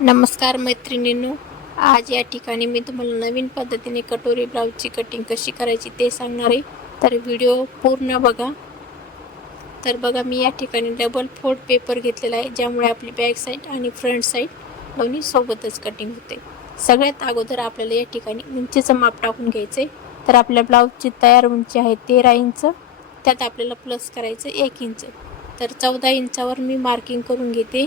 नमस्कार मैत्रिणींनो आज या ठिकाणी मी तुम्हाला नवीन पद्धतीने कटोरी ब्लाऊजची कटिंग कशी करायची ते सांगणार आहे. तर व्हिडिओ पूर्ण बघा. तर बघा मी या ठिकाणी डबल फोल्ड पेपर घेतलेला आहे ज्यामुळे आपली बॅक साईड आणि फ्रंट साईड दोन्ही सोबतच कटिंग होते. सगळ्यात अगोदर आपल्याला या ठिकाणी उंचीचं माप टाकून घ्यायचं आहे तर आपल्या ब्लाऊजची तयार उंची आहे तेरा इंच त्यात आपल्याला प्लस करायचं एक इंच. तर चौदा इंचावर मी मार्किंग करून घेते.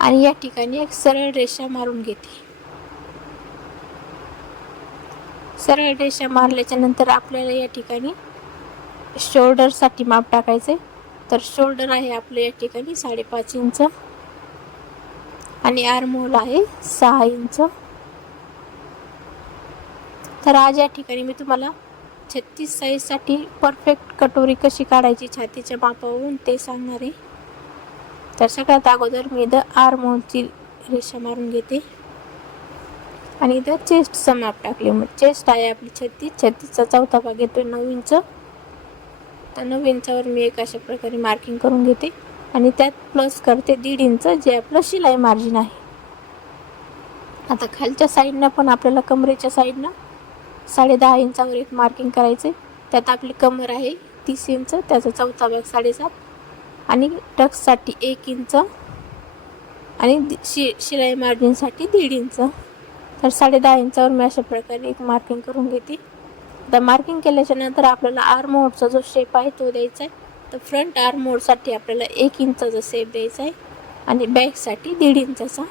आणि या ठिकाणी एक सरळ रेषा मारून घेते. सरळ रेषा मारल्याच्या नंतर आपल्याला या ठिकाणी शोल्डरसाठी माप टाकायचे तर शोल्डर आहे आपलं या ठिकाणी साडेपाच इंच आणि आरमोल आहे सहा इंच. तर आज या ठिकाणी मी तुम्हाला छत्तीस साईजसाठी परफेक्ट कटोरी कशी काढायची छातीच्या मापावरून ते सांगणार आहे. तर सगळ्यात अगोदर मी इथं आर्मोलची रेषा मारून घेते. आणि इथं चेस्टचं माप टाकले मग चेस्ट आहे आपली छत्तीस. छत्तीसचा चौथा भाग येतो नऊ इंच तर नऊ इंचावर मी एक अशा प्रकारे मार्किंग करून घेते. आणि त्यात प्लस करते दीड इंच जे आपलं शिलाई मार्जिन आहे. आता खालच्या साईडनं पण आपल्याला कमरेच्या साईडनं साडे दहा इंचावर एक मार्किंग करायचे त्यात आपली कमर आहे तीस इंच. त्याचा चौथा भाग साडेसात. आणि टक्ससाठी एक इंच आणि शि शिलाई मार्जिनसाठी दीड इंच. तर साडे दहा इंचावर मी अशा प्रकारे एक मार्किंग करून घेते. आता मार्किंग केल्याच्यानंतर आपल्याला आर्म मोडचा जो शेप आहे तो द्यायचा आहे. तर फ्रंट आर्म मोडसाठी आपल्याला एक इंचाचा शेप द्यायचा आहे आणि बॅकसाठी दीड इंचाचा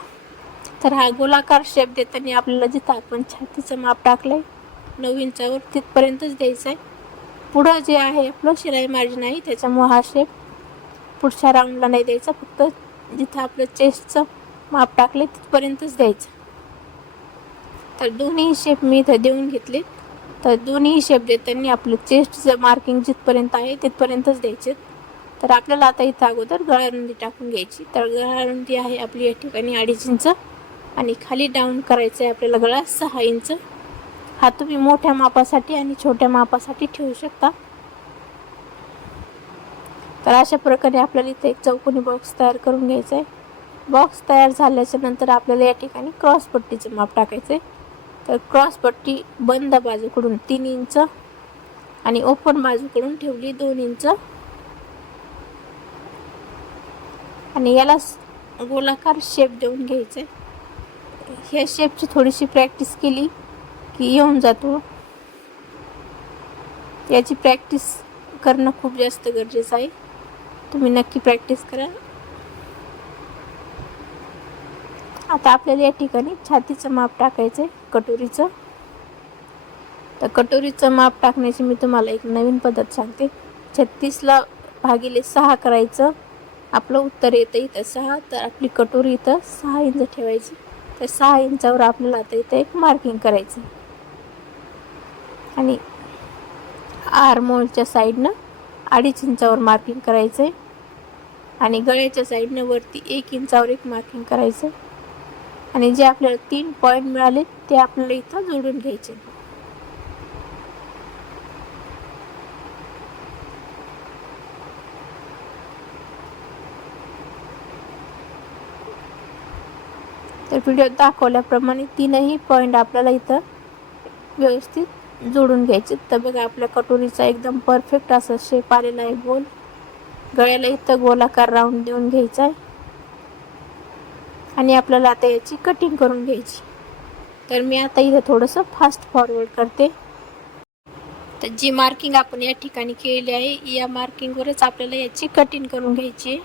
तर हा गोलाकार शेप देताना आपल्याला जिथं आपण छातीचं माप टाकलं आहे नऊ इंचावर तिथपर्यंतच द्यायचं आहे. पुढं जे आहे आपलं शिलाई मार्जिन आहे त्याच्यामुळं हा शेप पुढच्या राऊंडला नाही द्यायचा. फक्त जिथं आपलं चेस्टचं माप टाकले तिथपर्यंतच द्यायचं. तर दोन्ही शेप मी इथं देऊन घेतले. तर दोन्ही शेप देताना आपलं चेस्टचं मार्किंग जिथपर्यंत आहे तिथपर्यंतच द्यायचे. तर आपल्याला आता इथं अगोदर गळारुंदी टाकून घ्यायची. तर गळारुंदी आहे आपली या ठिकाणी अडीच इंच. आणि खाली डाऊन करायचं आहे आपल्याला गळा सहा इंच. हा तुम्ही मोठ्या मापासाठी आणि छोट्या मापासाठी ठेवू शकता. तर अशा प्रकारे आपल्याला इथे एक चौकोनी बॉक्स तयार करून घ्यायचा आहे बॉक्स तयार झाल्याच्यानंतर आपल्याला या ठिकाणी क्रॉसपट्टीचं माप टाकायचं आहे तर क्रॉसपट्टी बंद बाजूकडून तीन इंच आणि ओपन बाजूकडून ठेवली दोन इंच. आणि याला गोलाकार शेप देऊन घ्यायचं आहे ह्या शेपची थोडीशी प्रॅक्टिस केली की येऊन जातो. याची प्रॅक्टिस करणं खूप जास्त गरजेचं आहे. तुम्ही नक्की प्रॅक्टिस करा. आता आपल्याला या ठिकाणी छातीचं माप टाकायचं आहे कटोरीचं. तर कटोरीचं माप टाकण्याची मी तुम्हाला एक नवीन पद्धत सांगते. छत्तीसला भागिले सहा करायचं. आपलं उत्तर येतं इथं सहा तर आपली कटोरी इथं सहा इंच ठेवायची. तर सहा इंचावर आपल्याला आता इथं एक मार्किंग करायचं आणि आरमोलच्या साईडनं अडीच इंचावर मार्किंग करायचं आहे आणि गळ्याच्या साईडनं वरती एक इंचावर एक मार्किंग करायचं आणि जे आपल्याला तीन पॉईंट मिळाले ते आपल्याला इथं जोडून घ्यायचे. तर व्हिडिओ दाखवल्याप्रमाणे तीनही पॉईंट आपल्याला इथं व्यवस्थित जोडून घ्यायचे. तर बघा आपल्या कटोरीचा एकदम परफेक्ट असा शेप आलेला आहे गोल. गळ्याला इथं गोलाकार राऊंड देऊन घ्यायचा आहे. आणि आपल्याला आता याची कटिंग करून घ्यायची. तर मी आता इथं थोडंसं फास्ट फॉरवर्ड करते. तर जी मार्किंग आपण या ठिकाणी केलेली आहे या मार्किंगवरच आपल्याला याची कटिंग करून घ्यायची आहे.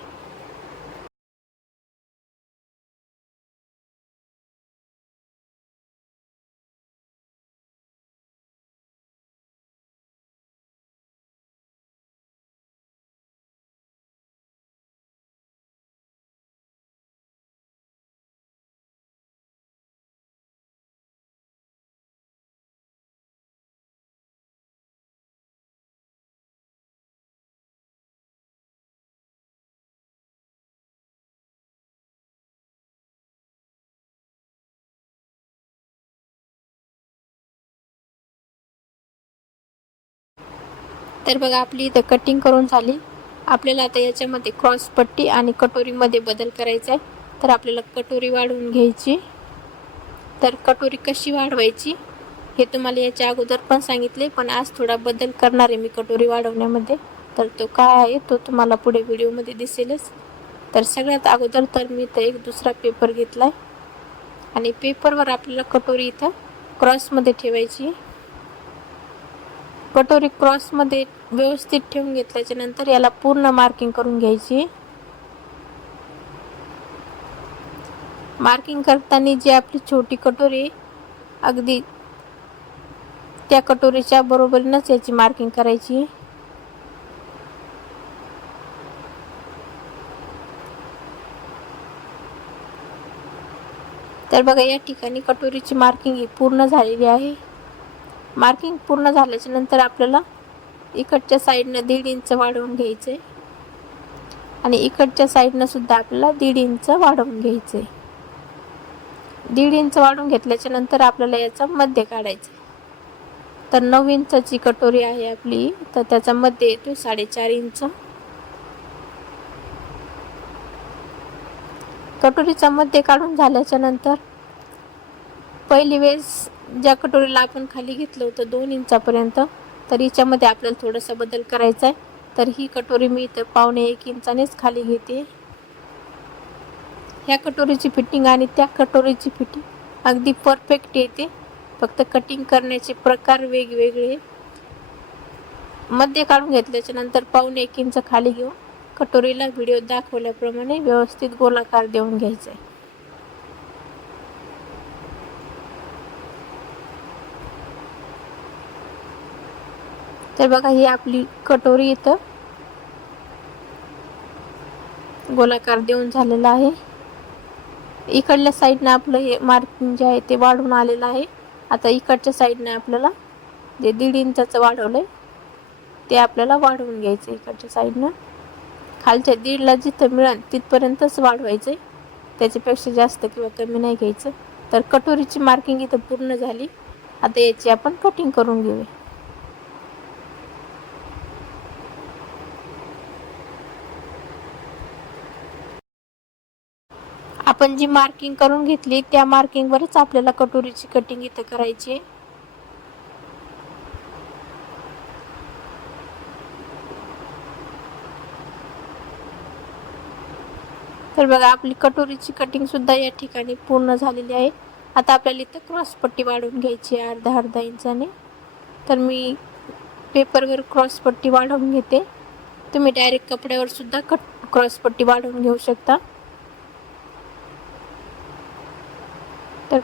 तर बघा आपली इथं कटिंग करून झाली. आपल्याला आता याच्यामध्ये क्रॉस पट्टी आणि कटोरीमध्ये बदल करायचा आहे. तर आपल्याला कटोरी वाढवून घ्यायची. तर कटोरी कशी वाढवायची हे तुम्हाला याच्या अगोदर पण सांगितले पण आज थोडा बदल करणार आहे मी कटोरी वाढवण्यामध्ये. तर तो काय आहे तो तुम्हाला पुढे व्हिडिओमध्ये दिसेलच. तर सगळ्यात अगोदर तर मी इथं एक दुसरा पेपर घेतला आहे आणि पेपरवर आपल्याला कटोरी इथं क्रॉसमध्ये ठेवायची. कटोरी क्रॉसमध्ये व्यवस्थित ठेवून घेतल्याच्या नंतर याला पूर्ण मार्किंग करून घ्यायची. मार्किंग करताना जी आपली छोटी कटोरी अगदी त्या कटोरीच्या बरोबरीनंच याची मार्किंग करायची. तर बघा या ठिकाणी कटोरीची मार्किंग ही पूर्ण झालेली आहे. मार्किंग पूर्ण झाल्याच्यानंतर आपल्याला इकडच्या साईडनं दीड इंच वाढवून घ्यायचं आहे आणि इकडच्या साईडनं सुद्धा आपल्याला दीड इंच वाढवून घ्यायचं आहे दीड इंच वाढवून घेतल्याच्या नंतर आपल्याला याचा मध्य काढायचा तर नऊ इंचाची कटोरी आहे आपली तर त्याचा मध्य येतो साडेचार इंच कटोरीचा मध्य काढून झाल्याच्यानंतर पहिली वेळेस ज्या कटोरीला आपण खाली घेतलं होतं दोन इंचापर्यंत तर हिच्यामध्ये आपल्याला थोडासा बदल करायचा आहे तर ही कटोरी मी इथं पावणे एक इंचानेच खाली घेते. ह्या कटोरीची फिटिंग आणि त्या कटोरीची फिटिंग अगदी परफेक्ट येते. फक्त कटिंग करण्याचे प्रकार वेगवेगळे. मध्ये काढून घेतल्याच्या नंतर पावणे एक इंच खाली घेऊन कटोरीला व्हिडिओ दाखवल्याप्रमाणे व्यवस्थित गोलाकार देऊन घ्यायचा आहे तर बघा ही आपली कटोरी इथं गोलाकार देऊन झालेला आहे. इकडल्या साईडनं आपलं हे मार्किंग जे आहे ते वाढून आलेलं आहे. आता इकडच्या साईडनं आपल्याला जे दीड इंचाचं वाढवलं आहे ते आपल्याला वाढवून घ्यायचं इकडच्या साईडनं. खालच्या दीडला जिथं मिळेल तिथपर्यंतच वाढवायचं आहे त्याच्यापेक्षा जास्त किंवा कमी नाही घ्यायचं. तर कटोरीची मार्किंग इथं पूर्ण झाली. आता याची आपण कटिंग करून घेऊया. आपण जी मार्किंग करून घेतली त्या मार्किंगवरच आपल्याला कटोरीची कटिंग इथं करायची आहे. तर बघा आपली कटोरीची कटिंग सुद्धा या ठिकाणी पूर्ण झालेली आहे. आता आपल्याला इथं क्रॉसपट्टी वाढवून घ्यायची आहे अर्धा अर्धा इंचाने. तर मी पेपरवर क्रॉसपट्टी वाढवून घेते. तुम्ही डायरेक्ट कपड्यावर सुद्धा कट क्रॉसपट्टी वाढवून घेऊ शकता. तर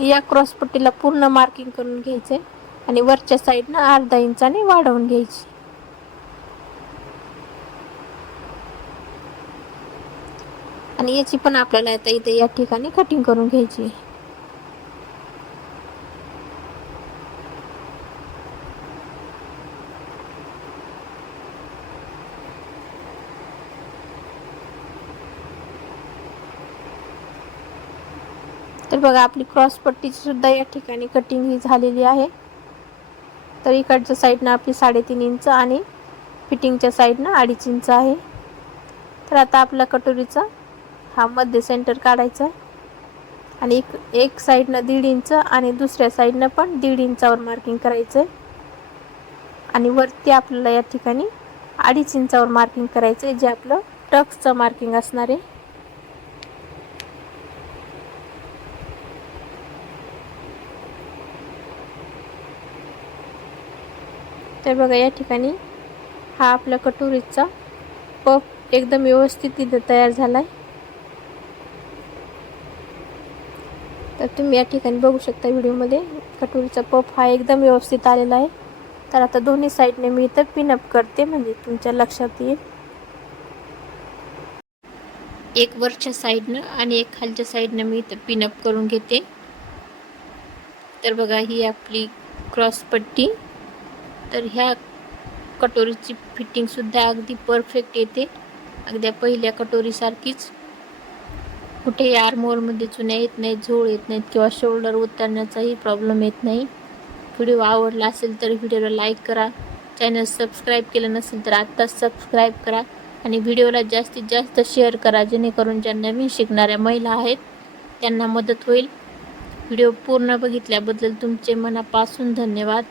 या क्रॉसपट्टीला पूर्ण मार्किंग करून घ्यायचं आहे आणि वरच्या साईडनं अर्धा इंचाने वाढवून घ्यायची. आणि याची पण आपल्याला आता इथे या ठिकाणी कटिंग करून घ्यायची तर बघा आपली क्रॉस पट्टीची सुद्धा या ठिकाणी कटिंग ही झालेली आहे. तर इकडच्या साईडनं आपली साडेतीन इंच आणि फिटिंगच्या साईडनं अडीच इंच आहे. तर आता आपल्या कटोरीचा हा मध्य सेंटर काढायचा आहे. आणि एक एक साईडनं दीड इंच आणि दुसऱ्या साईडनं पण दीड इंचावर मार्किंग करायचं आहे आणि वरती आपल्याला या ठिकाणी अडीच इंचावर मार्किंग करायचं आहे जे आपलं टक्सचं मार्किंग असणार आहे. तर बघा या ठिकाणी हा आपला कटोरीचा पफ एकदम व्यवस्थित तिथं तयार झाला आहे तर तुम्ही या ठिकाणी बघू शकता व्हिडिओमध्ये कटोरीचा पफ हा एकदम व्यवस्थित आलेला आहे. तर आता दोन्ही साईडने मी इथं पिनअप करते म्हणजे तुमच्या लक्षात येईल. एक वरच्या साईडनं आणि एक खालच्या साईडनं मी इथं पिनअप करून घेते. तर बघा ही आपली क्रॉस पट्टी. तर ह्या कटोरीची फिटिंगसुद्धा अगदी परफेक्ट येते. अगदी पहिल्या कटोरीसारखीच. कुठेही आर्मोरमध्ये चुन्या येत नाहीत झोळ येत नाहीत किंवा शोल्डर उतरण्याचाही प्रॉब्लेम येत नाही. व्हिडिओ आवडला असेल तर व्हिडिओला लाईक करा. चॅनल सबस्क्राईब केलं नसेल तर आत्ताच सबस्क्राईब करा. आणि व्हिडिओला जास्तीत जास्त शेअर करा जेणेकरून ज्या नवीन शिकणाऱ्या महिला आहेत त्यांना मदत होईल. व्हिडिओ पूर्ण बघितल्याबद्दल तुमचे मनापासून धन्यवाद.